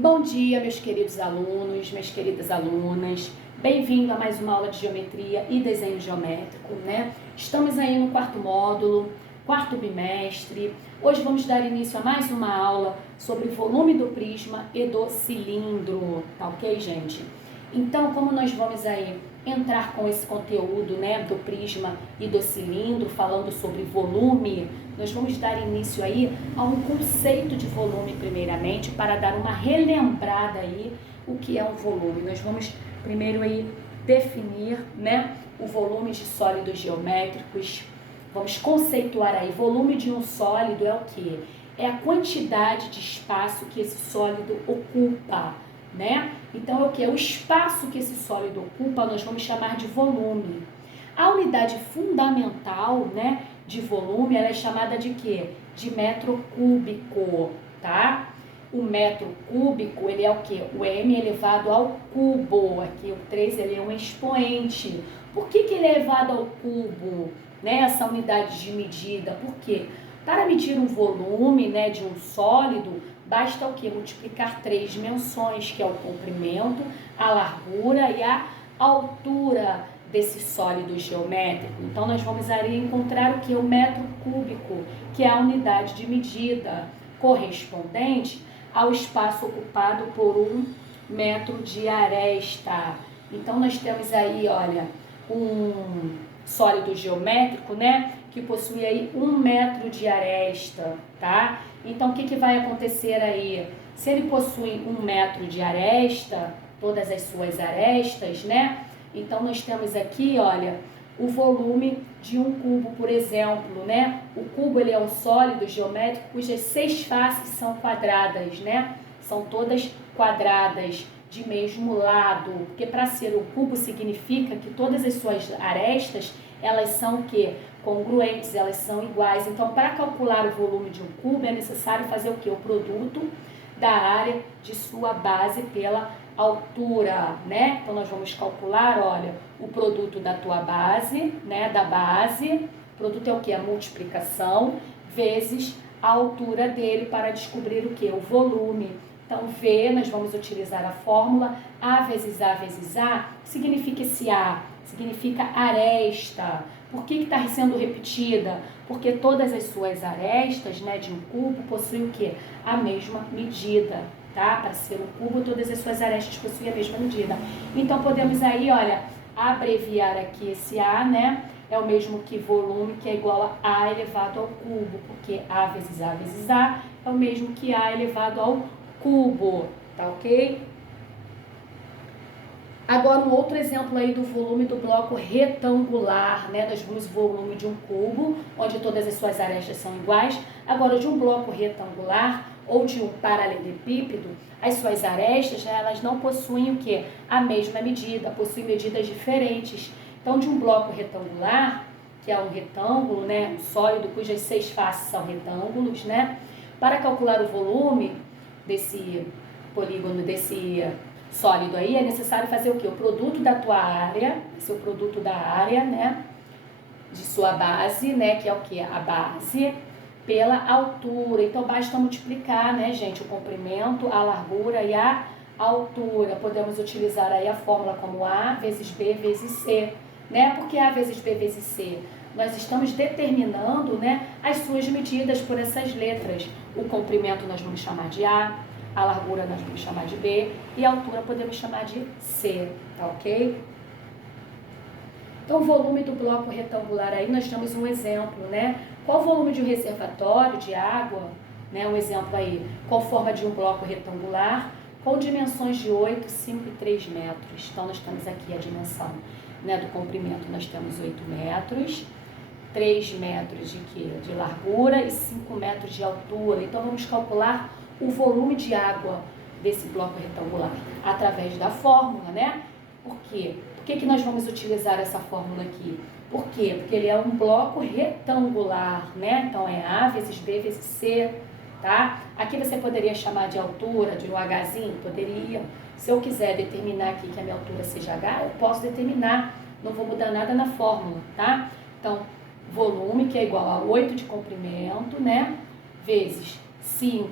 Bom dia, meus queridos alunos, minhas queridas alunas. Bem-vindo a mais uma aula de geometria e desenho geométrico, né? Estamos aí no quarto módulo, quarto bimestre. Hoje vamos dar início a mais uma aula sobre o volume do prisma e do cilindro, tá ok, gente? Então, como nós vamos aí entrar com esse conteúdo, né, do prisma e do cilindro, falando sobre volume, nós vamos dar início aí a um conceito de volume primeiramente, para dar uma relembrada aí o que é um volume. Nós vamos primeiro aí definir, né, o volume de sólidos geométricos. Vamos conceituar aí, volume de um sólido é o quê? É a quantidade de espaço que esse sólido ocupa, né? Então é o que? O espaço que esse sólido ocupa nós vamos chamar de volume. A unidade fundamental, né, de volume, ela é chamada de quê? De metro cúbico, tá? O metro cúbico, ele é o quê? O m elevado ao cubo. Aqui o 3 ele é um expoente. Por que ele é elevado ao cubo, né? Essa unidade de medida? Por quê? Para medir um volume, né, de um sólido, basta o quê? Multiplicar 3 dimensões, que é o comprimento, a largura e a altura desse sólido geométrico. Então, nós vamos aí encontrar o que? O metro cúbico, que é a unidade de medida correspondente ao espaço ocupado por um metro de aresta. Então, nós temos aí, olha, um sólido geométrico, né, que possui aí 1 metro de aresta, tá? Então, o que vai acontecer aí? Se ele possui 1 metro de aresta, todas as suas arestas, né? Então, nós temos aqui, olha, o volume de um cubo, por exemplo, né? O cubo, ele é um sólido geométrico cujas 6 faces são quadradas, né? São todas quadradas de mesmo lado, porque para ser um cubo significa que todas as suas arestas, elas são o quê? Congruentes, elas são iguais. Então, para calcular o volume de um cubo, é necessário fazer o quê? O produto da área de sua base pela altura, né? Então, nós vamos calcular, olha, o produto da tua base, né? Da base, o produto é o quê? A multiplicação, vezes a altura dele para descobrir o quê? O volume. Então, V, nós vamos utilizar a fórmula A vezes A, significa esse A, significa aresta. Por que está sendo repetida? Porque todas as suas arestas, né, de um cubo possuem o quê? A mesma medida, tá? Para ser um cubo, todas as suas arestas possuem a mesma medida. Então, podemos aí, olha, abreviar aqui esse A, né? É o mesmo que volume, que é igual a A elevado ao cubo, porque A vezes A é o mesmo que A elevado ao cubo, tá ok? Agora, um outro exemplo aí do volume do bloco retangular, né? Nós vimos o volume de um cubo, onde todas as suas arestas são iguais. Agora, de um bloco retangular ou de um paralelepípedo, as suas arestas, né, elas não possuem o quê? A mesma medida, possuem medidas diferentes. Então, de um bloco retangular, que é um retângulo, né, um sólido cujas 6 faces são retângulos, né? Para calcular o volume desse polígono, desse sólido aí, é necessário fazer o quê? O produto da tua área, esse é o produto da área, né? De sua base, né? Que é o quê? A base, pela altura. Então, basta multiplicar, né, gente? O comprimento, a largura e a altura. Podemos utilizar aí a fórmula como A vezes B vezes C, né? Por que A vezes B vezes C? Nós estamos determinando, né, as suas medidas por essas letras. O comprimento nós vamos chamar de A largura nós vamos chamar de B e a altura podemos chamar de C, tá ok? Então, o volume do bloco retangular aí, nós temos um exemplo, né? Qual o volume de um reservatório de água, né? Um exemplo aí, com forma de um bloco retangular, com dimensões de 8, 5 e 3 metros. Então, nós temos aqui a dimensão, né, do comprimento, nós temos 8 metros, 3 metros de quê? De largura e 5 metros de altura. Então, vamos calcular o volume de água desse bloco retangular através da fórmula, né? Por quê? Por que nós vamos utilizar essa fórmula aqui? Por quê? Porque ele é um bloco retangular, né? Então, é A vezes B vezes C, tá? Aqui você poderia chamar de altura, de um Hzinho? Poderia. Se eu quiser determinar aqui que a minha altura seja H, eu posso determinar. Não vou mudar nada na fórmula, tá? Então, volume, que é igual a 8 de comprimento, né? Vezes 5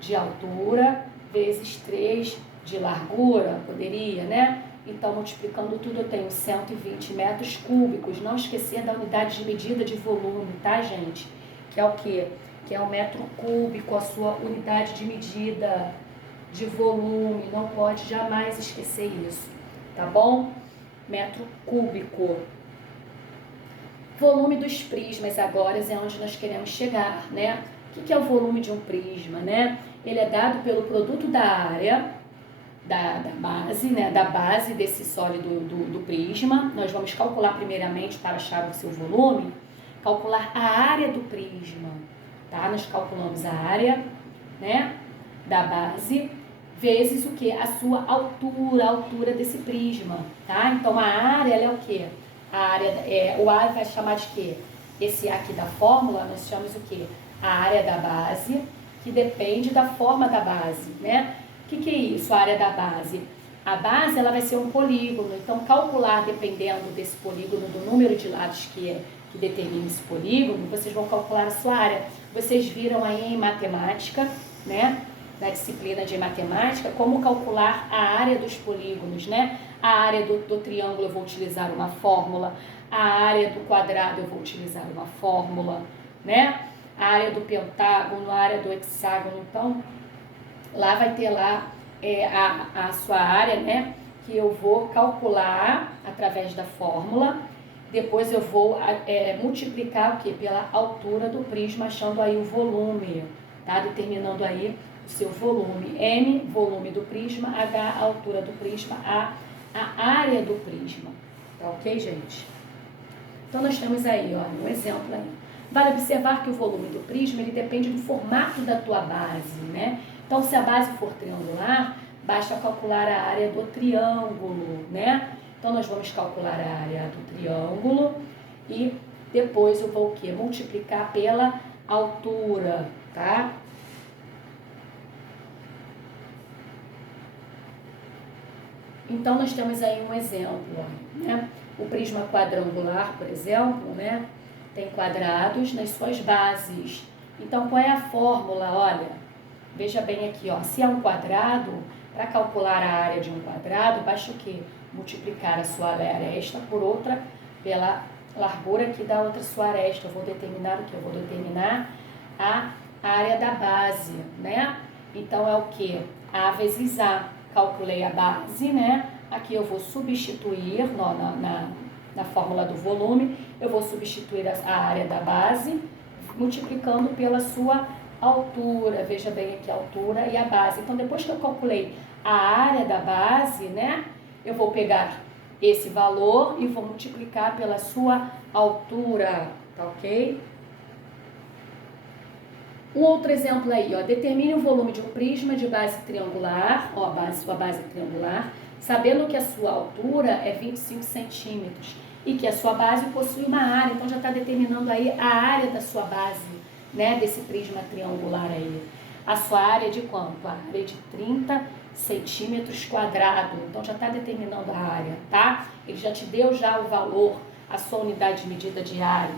de altura, vezes 3 de largura, poderia, né? Então, multiplicando tudo, eu tenho 120 metros cúbicos. Não esquecer da unidade de medida de volume, tá, gente? Que é o quê? Que é o metro cúbico, a sua unidade de medida de volume. Não pode jamais esquecer isso, tá bom? Metro cúbico. Volume dos prismas agora é onde nós queremos chegar, né? O que é o volume de um prisma, né? Ele é dado pelo produto da área, da base, né? Da base desse sólido do prisma. Nós vamos calcular primeiramente, para achar o seu volume, calcular a área do prisma, tá? Nós calculamos a área, né? Da base, vezes o que? A sua altura, a altura desse prisma, tá? Então, a área, ela é o quê? A área, o A vai chamar de quê? Esse A aqui da fórmula, nós chamamos o quê? A área da base, que depende da forma da base, né? O que é isso, a área da base? A base, ela vai ser um polígono, então calcular, dependendo desse polígono, do número de lados que determina esse polígono, vocês vão calcular a sua área. Vocês viram aí em matemática, né? Na disciplina de matemática, como calcular a área dos polígonos, né? A área do triângulo eu vou utilizar uma fórmula, a área do quadrado eu vou utilizar uma fórmula, né? A área do pentágono, a área do hexágono, então lá vai ter lá a sua área, né? Que eu vou calcular através da fórmula, depois eu vou multiplicar o quê? Pela altura do prisma, achando aí o volume, tá? Determinando aí o seu volume. M, volume do prisma, H, a altura do prisma, A área do prisma. Tá ok, gente? Então, nós temos aí, ó, um exemplo aí. Vale observar que o volume do prisma, ele depende do formato da tua base, né? Então, se a base for triangular, basta calcular a área do triângulo, né? Então, nós vamos calcular a área do triângulo e depois eu vou o quê? Multiplicar pela altura, tá? Então, nós temos aí um exemplo, né? O prisma quadrangular, por exemplo, né? Tem quadrados nas suas bases. Então, qual é a fórmula? Olha, veja bem aqui, ó. Se é um quadrado, para calcular a área de um quadrado, basta o quê? Multiplicar a sua aresta por outra, pela largura aqui da outra sua aresta. Eu vou determinar o que? Eu vou determinar a área da base, né? Então, é o quê? A vezes A. Calculei a base, né? Aqui eu vou substituir na fórmula do volume, eu vou substituir a área da base, multiplicando pela sua altura. Veja bem aqui a altura e a base. Então, depois que eu calculei a área da base, né? Eu vou pegar esse valor e vou multiplicar pela sua altura, tá ok? Um outro exemplo aí, ó, determine o volume de um prisma de base triangular, ó, sua base triangular, sabendo que a sua altura é 25 centímetros e que a sua base possui uma área, então já está determinando aí a área da sua base, né, desse prisma triangular aí. A sua área é de quanto? A área é de 30 centímetros quadrados, então já está determinando a área, tá? Ele já te deu já o valor, a sua unidade de medida de área.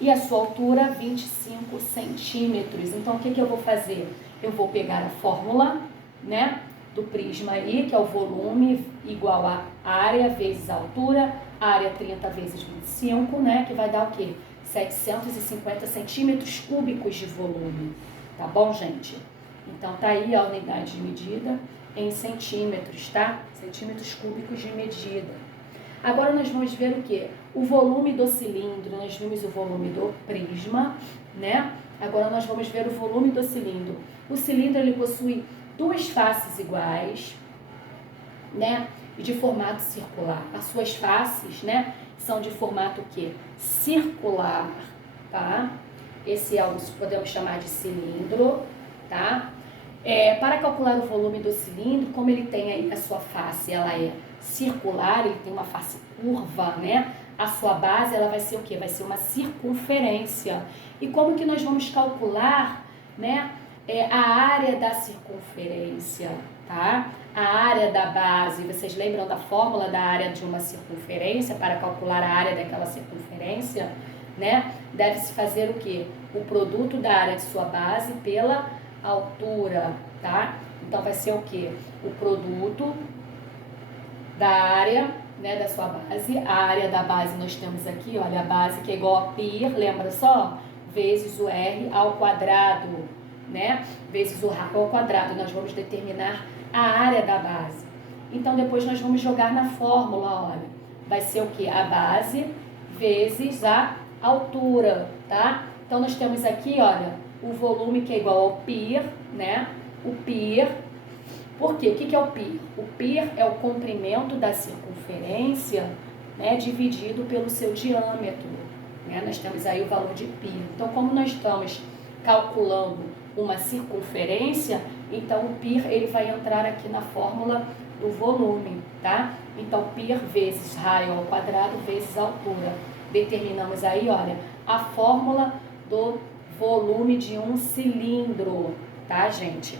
E a sua altura, 25 centímetros. Então, o que eu vou fazer? Eu vou pegar a fórmula, né, do prisma aí, que é o volume igual a área vezes a altura, área 30 vezes 25, né, que vai dar o quê? 750 centímetros cúbicos de volume. Tá bom, gente? Então, tá aí a unidade de medida em centímetros, tá? Centímetros cúbicos de medida. Agora nós vamos ver o que? O volume do cilindro. Nós vimos o volume do prisma, né? Agora nós vamos ver o volume do cilindro. O cilindro, ele possui duas faces iguais, né? E de formato circular. As suas faces, né? São de formato o quê? Circular, tá? Esse é o que podemos chamar de cilindro, tá? Para calcular o volume do cilindro, como ele tem aí a sua face, ela é circular, ele tem uma face curva, né? A sua base, ela vai ser o quê? Vai ser uma circunferência. E como que nós vamos calcular, né? A área da circunferência, tá? A área da base, vocês lembram da fórmula da área de uma circunferência para calcular a área daquela circunferência, né? Deve-se fazer o quê? O produto da área de sua base pela altura, tá? Então vai ser o quê? O produto da área, né, da sua base. A área da base nós temos aqui, olha, a base que é igual a π, lembra só? Vezes o r ao quadrado, né? Vezes o raio ao quadrado. Nós vamos determinar a área da base. Então depois nós vamos jogar na fórmula, olha. Vai ser o quê? A base vezes a altura, tá? Então nós temos aqui, olha, o volume que é igual ao π, né? O π. Por quê? O que é o π? O π é o comprimento da circunferência, né, dividido pelo seu diâmetro, né? Nós temos aí o valor de π. Então, como nós estamos calculando uma circunferência, então o π ele vai entrar aqui na fórmula do volume, tá? Então, π vezes raio ao quadrado vezes altura. Determinamos aí, olha, a fórmula do volume de um cilindro, tá, gente?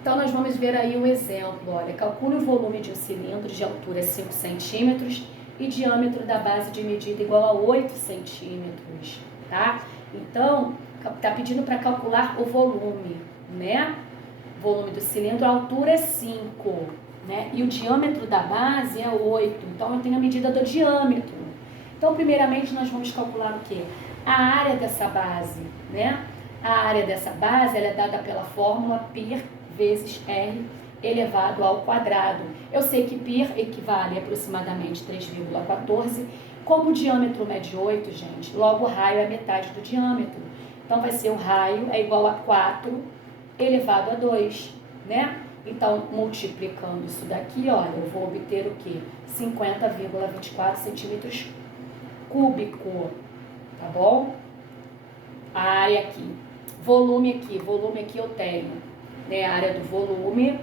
Então, nós vamos ver aí um exemplo, olha, calcule o volume de um cilindro de altura 5 centímetros e diâmetro da base de medida igual a 8 centímetros, tá? Então, tá pedindo para calcular o volume, né? Volume do cilindro, a altura é 5, né? E o diâmetro da base é 8, então eu tenho a medida do diâmetro. Então, primeiramente, nós vamos calcular o quê? A área dessa base, né? A área dessa base, ela é dada pela fórmula π vezes r elevado ao quadrado. Eu sei que π equivale a aproximadamente 3,14. Como o diâmetro mede 8, gente, logo o raio é metade do diâmetro. Então, vai ser o raio é igual a 4 elevado a 2, né? Então, multiplicando isso daqui, olha, eu vou obter o quê? 50,24 centímetros cúbico, tá bom? A área aqui. Volume aqui eu tenho, né, a área do volume,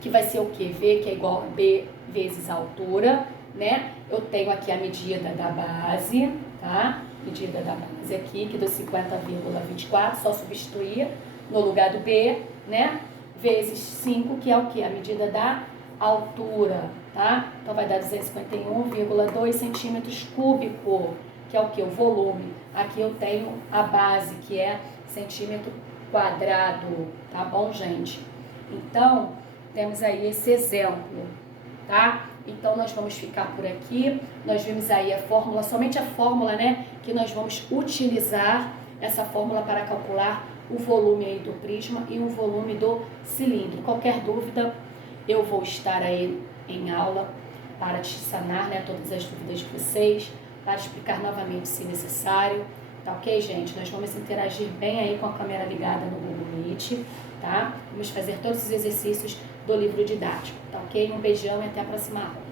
que vai ser o quê? V, que é igual a B vezes a altura, né? Eu tenho aqui a medida da base, tá? Medida da base aqui, que deu 50,24, só substituir no lugar do B, né? Vezes 5, que é o quê? A medida da altura, tá? Então vai dar 251,2 centímetros cúbico, que é o quê? O volume. Aqui eu tenho a base, que é centímetro quadrado, tá bom, gente? Então, temos aí esse exemplo, tá? Então, nós vamos ficar por aqui. Nós vimos aí a fórmula, somente a fórmula, né? Que nós vamos utilizar essa fórmula para calcular o volume aí do prisma e o volume do cilindro. Qualquer dúvida, eu vou estar aí em aula para te sanar, né, todas as dúvidas de vocês, para explicar novamente se necessário. Tá ok, gente? Nós vamos interagir bem aí com a câmera ligada no Google Meet, tá? Vamos fazer todos os exercícios do livro didático, tá ok? Um beijão e até a próxima aula.